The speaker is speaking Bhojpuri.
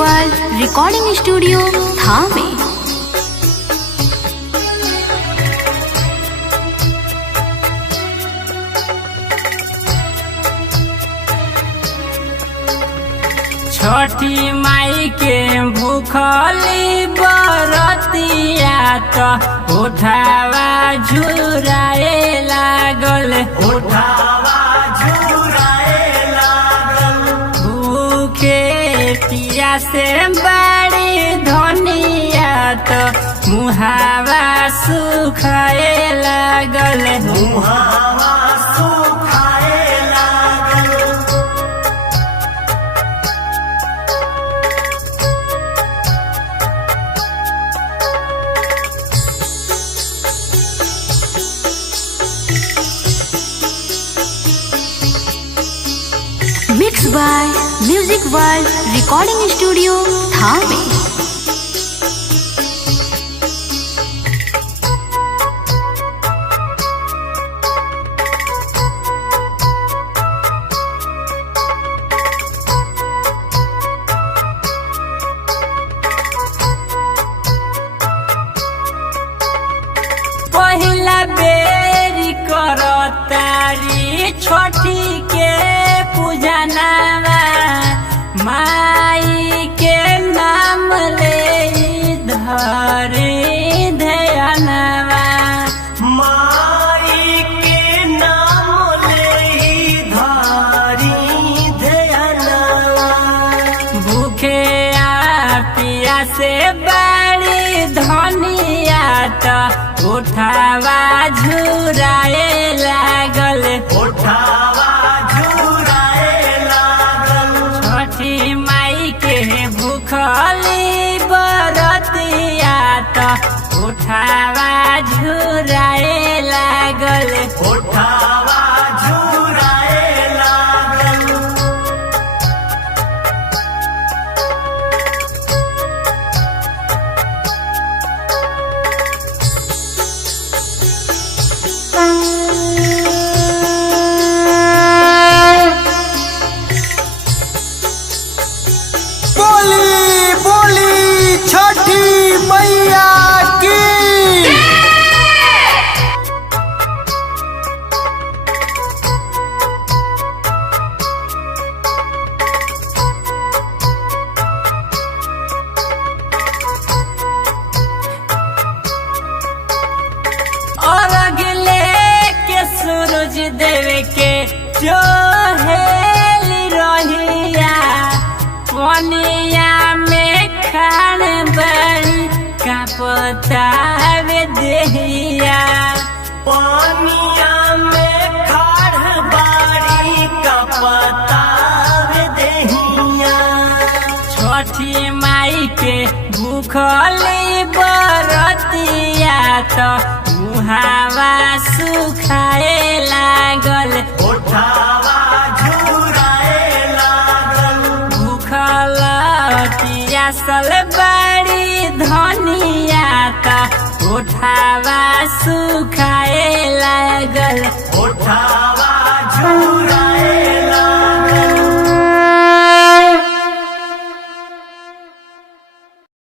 World recording studio Thawe. Chhathi Mai के भूखली बरतिया तो उठावा झुराए लागल, उठावा झुराए लागल। भूखे पिया से बड़ी धनिया तो मुहावा सुखाए लागल, मुहावा सुखाए लागल। Mix by music world recording studio Thawe. पहिला बेरी करतारी छठी के पूजनवा, माई के नाम ले धरे ध्यानवा, माई के नाम ले धारी ध्यानवा। भूखे पिया से बड़ी धनिया तो उठावा झुराए लागल, उठावा झुराए लागल। छठी माई के भूखली बरतिया तो उठावा झुराए लागल, उठावा झुराए लागल। बोली बोली छठी मैया की। और अगले के सूरज देव के जो हेली रहिया, पनिया में खान बड़ी का पतावे देहिया, पानिया में खाड़ बाड़ी का पतावे देहिया। छठी माई के भूखली बरतिया तो मुहावा सुखाए लागल, उठावा झुराए लागल। भूखल पियासल बड़ी धनिया तो उठावा सुखाए